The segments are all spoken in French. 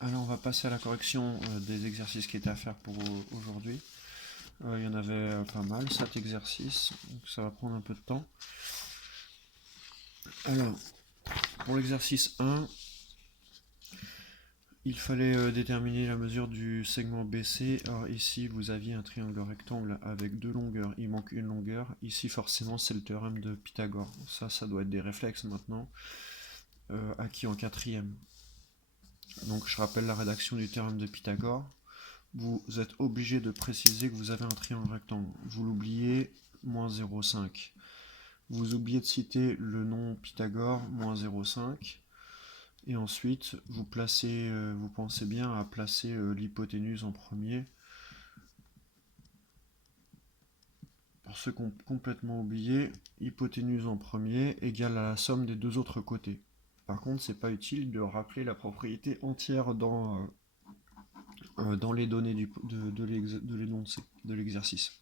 Alors on va passer à la correction des exercices qui étaient à faire pour aujourd'hui. Il y en avait pas mal, 7 exercices, donc ça va prendre un peu de temps. Alors, pour l'exercice 1, il fallait déterminer la mesure du segment BC. Alors ici, vous aviez un triangle rectangle avec deux longueurs, il manque une longueur. Ici, forcément, c'est le théorème de Pythagore. Ça doit être des réflexes maintenant, acquis en quatrième. Donc je rappelle la rédaction du théorème de Pythagore. Vous êtes obligé de préciser que vous avez un triangle rectangle. Vous l'oubliez, moins 0,5. Vous oubliez de citer le nom Pythagore, moins 0,5. Et ensuite, vous pensez bien à placer l'hypoténuse en premier. Pour ceux qui ont complètement oublié, hypoténuse en premier égale à la somme des deux autres côtés. Par contre, c'est pas utile de rappeler la propriété entière dans les données de l'exercice.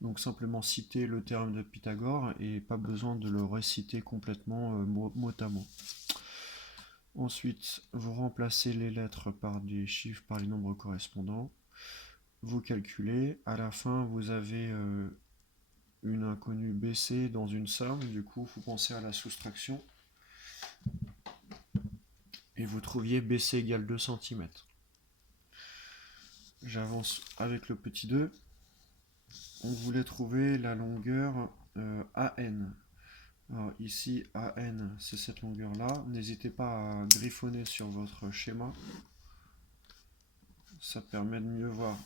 Donc simplement citer le théorème de Pythagore et pas besoin de le réciter complètement mot à mot. Ensuite, vous remplacez les lettres par des chiffres par les nombres correspondants. Vous calculez. À la fin, vous avez une inconnue BC dans une somme. Du coup, vous pensez à la soustraction. Et vous trouviez BC égale 2 cm. J'avance avec le petit 2. On voulait trouver la longueur AN. Alors ici, AN, c'est cette longueur-là. N'hésitez pas à griffonner sur votre schéma. Ça permet de mieux voir.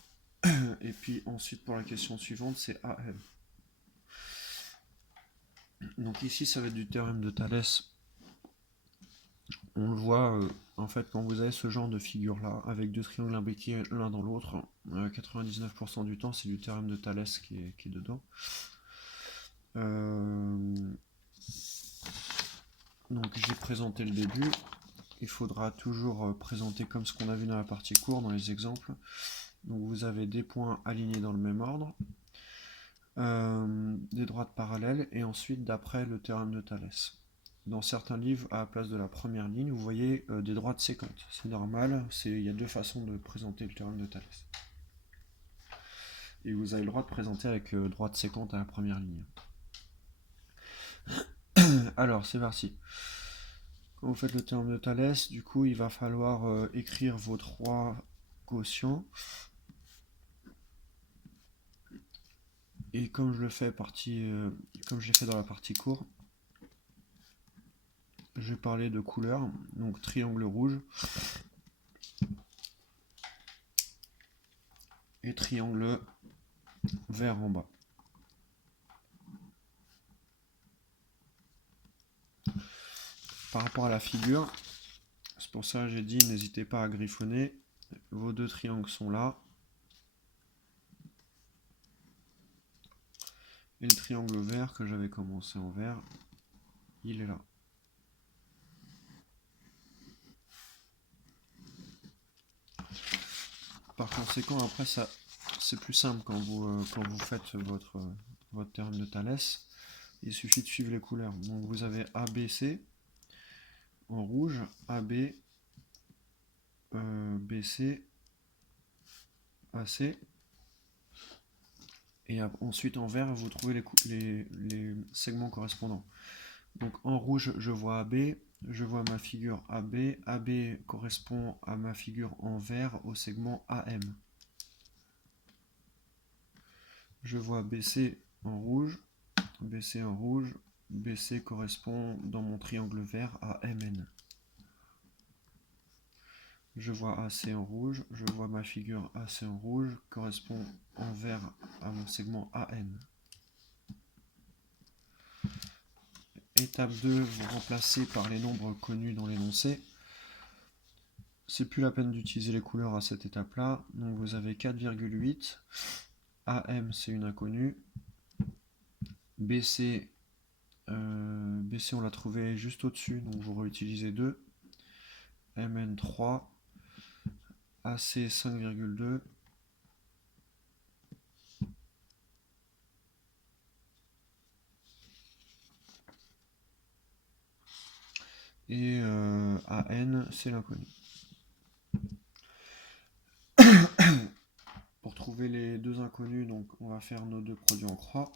Et puis ensuite, pour la question suivante, c'est AM. Donc ici, ça va être du théorème de Thalès. On le voit, en fait, quand vous avez ce genre de figure-là, avec deux triangles imbriqués l'un dans l'autre, 99% du temps, c'est du théorème de Thalès qui est dedans. Donc j'ai présenté le début. Il faudra toujours présenter comme ce qu'on a vu dans la partie cours, dans les exemples. Donc vous avez des points alignés dans le même ordre, des droites parallèles, et ensuite d'après le théorème de Thalès. Dans certains livres, à la place de la première ligne, vous voyez des droites séquentes. C'est normal, il y a deux façons de présenter le théorème de Thalès. Et vous avez le droit de présenter avec droite séquente à la première ligne. Alors, c'est parti. Quand vous faites le théorème de Thalès, du coup, il va falloir écrire vos trois quotients. Et comme je le fais comme je l'ai fait dans la partie cours, je vais parler de couleurs. Donc triangle rouge et triangle vert en bas. Par rapport à la figure, c'est pour ça que j'ai dit n'hésitez pas à griffonner. Vos deux triangles sont là. Et le triangle vert que j'avais commencé en vert, il est là. Par conséquent, après, c'est plus simple quand vous faites votre théorème de Thalès. Il suffit de suivre les couleurs. Donc vous avez ABC en rouge, AB, BC, AC. Et ensuite en vert, vous trouvez les segments correspondants. Donc en rouge, je vois AB, je vois ma figure AB. AB correspond à ma figure en vert au segment AM. Je vois BC en rouge, BC en rouge, BC correspond dans mon triangle vert à MN. Je vois AC en rouge, je vois ma figure AC en rouge, correspond en vert à mon segment AN. Étape 2, vous remplacez par les nombres connus dans l'énoncé. C'est plus la peine d'utiliser les couleurs à cette étape-là. Donc vous avez 4,8. AM, c'est une inconnue. BC, BC on l'a trouvé juste au-dessus, donc vous réutilisez 2. MN 3. AC 5,2. Et AN, c'est l'inconnu. trouver les deux inconnus, donc on va faire nos deux produits en croix.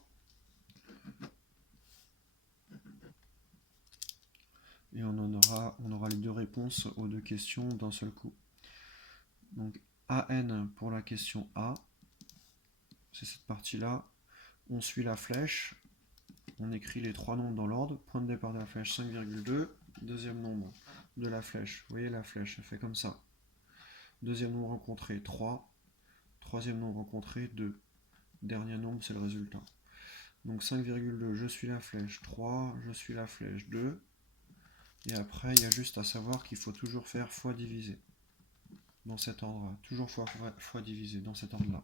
Et on aura les deux réponses aux deux questions d'un seul coup. Donc AN pour la question A, c'est cette partie-là. On suit la flèche, on écrit les trois nombres dans l'ordre. Point de départ de la flèche 5,2, deuxième nombre de la flèche. Vous voyez la flèche, elle fait comme ça. Deuxième nombre rencontré 3, troisième nombre rencontré 2. Dernier nombre, c'est le résultat. Donc 5,2, je suis la flèche 3, je suis la flèche 2. Et après, il y a juste à savoir qu'il faut toujours faire fois divisé. Dans cet ordre-là. Toujours fois divisé dans cet ordre-là.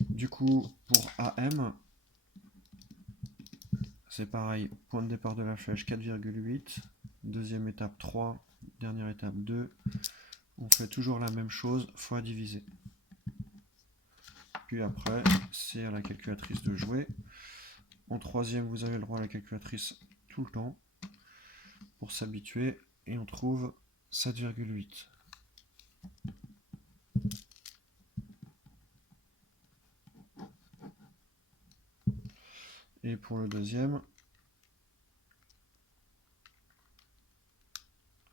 Du coup, pour AM, c'est pareil. Point de départ de la flèche 4,8. Deuxième étape 3. Dernière étape 2. On fait toujours la même chose, fois divisé. Puis après, c'est à la calculatrice de jouer. En troisième, vous avez le droit à la calculatrice tout le temps pour s'habituer. Et on trouve 7,8. Et pour le deuxième,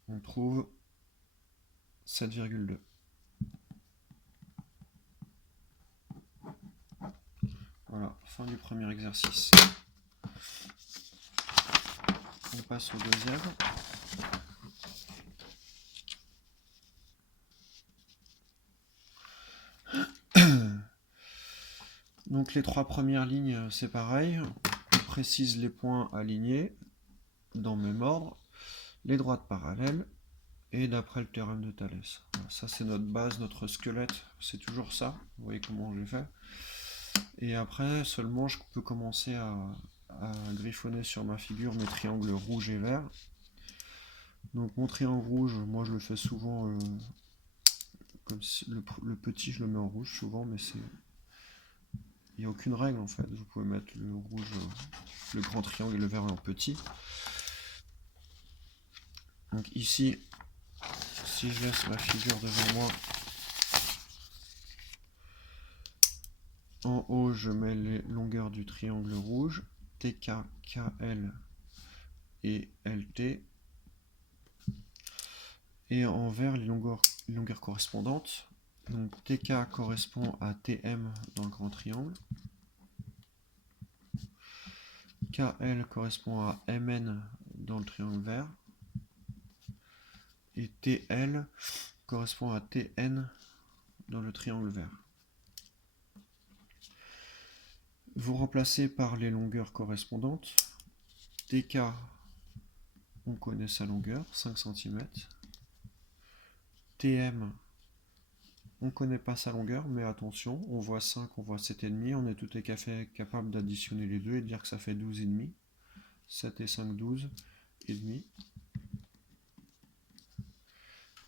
on trouve 7,2. Voilà, fin du premier exercice. On passe au deuxième. Donc les trois premières lignes, c'est pareil. On précise les points alignés dans le même ordre, les droites parallèles, et d'après le théorème de Thalès. Voilà, ça c'est notre base, notre squelette, c'est toujours ça. Vous voyez comment j'ai fait. Et après, seulement, je peux commencer à griffonner sur ma figure mes triangles rouges et verts. Donc mon triangle rouge, moi je le fais souvent, comme si le petit je le mets en rouge souvent, mais c'est... Il n'y a aucune règle en fait, vous pouvez mettre le rouge, le grand triangle et le vert en petit. Donc ici, si je laisse ma figure devant moi, en haut je mets les longueurs du triangle rouge, TK, KL et LT, et en vert les longueurs correspondantes. Donc TK correspond à TM dans le grand triangle, KL correspond à MN dans le triangle vert, et TL correspond à TN dans le triangle vert. Vous remplacez par les longueurs correspondantes. TK, on connaît sa longueur, 5 cm. TM, on ne connaît pas sa longueur, mais attention, on voit 5, on voit 7,5, on est tout à fait capable d'additionner les deux et de dire que ça fait 12,5. 7 et 5, 12 et demi.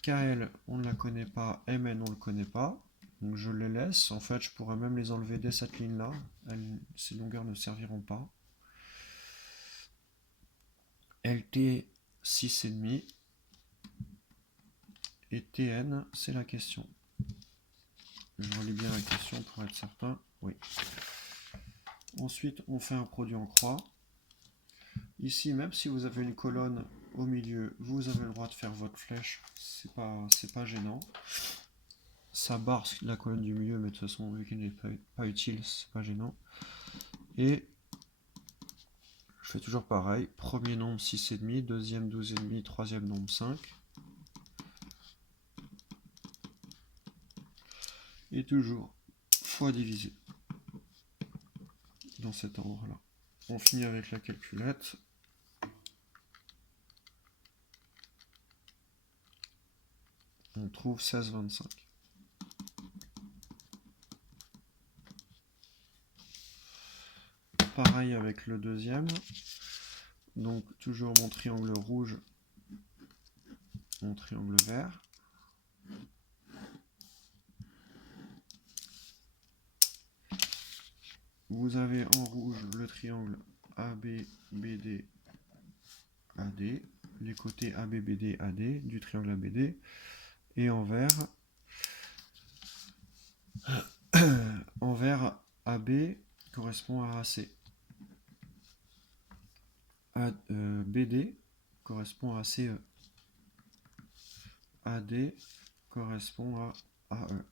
KL, on ne la connaît pas, MN, on ne le connaît pas. Donc je les laisse, en fait je pourrais même les enlever dès cette ligne-là, ces longueurs ne serviront pas. LT, 6,5. Et TN, c'est la question. Je relis bien la question pour être certain. Oui. Ensuite, on fait un produit en croix. Ici, même si vous avez une colonne au milieu, vous avez le droit de faire votre flèche. C'est pas gênant. Ça barre la colonne du milieu, mais de toute façon, vu qu'elle n'est pas utile, c'est pas gênant. Et je fais toujours pareil. Premier nombre 6,5, deuxième 12,5, troisième nombre 5. Et toujours fois divisé dans cet ordre-là. On finit avec la calculette. On trouve 16,25. Pareil avec le deuxième. Donc toujours mon triangle rouge, mon triangle vert. Vous avez en rouge le triangle ABBD AD, les côtés ABBD AD du triangle ABD, et en vert Envers AB correspond à AC. BD correspond à CE. AD correspond à AE.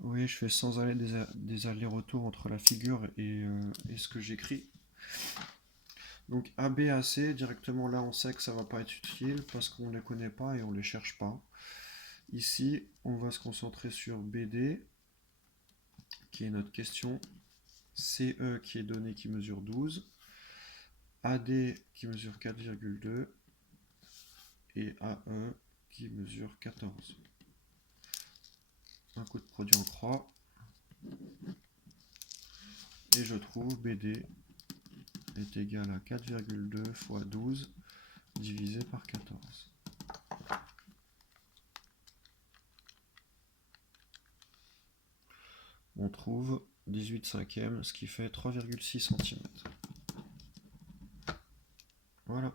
Oui, je fais sans arrêt des allers-retours entre la figure et ce que j'écris. Donc ABAC, directement là on sait que ça va pas être utile parce qu'on ne les connaît pas et on ne les cherche pas. Ici, on va se concentrer sur BD, qui est notre question. CE qui est donné, qui mesure 12. AD qui mesure 4,2. Et AE qui mesure 14. Un coup de produit en croix. Et je trouve BD est égal à 4,2 fois 12 divisé par 14. On trouve 18 cinquièmes, ce qui fait 3,6 cm. Voilà.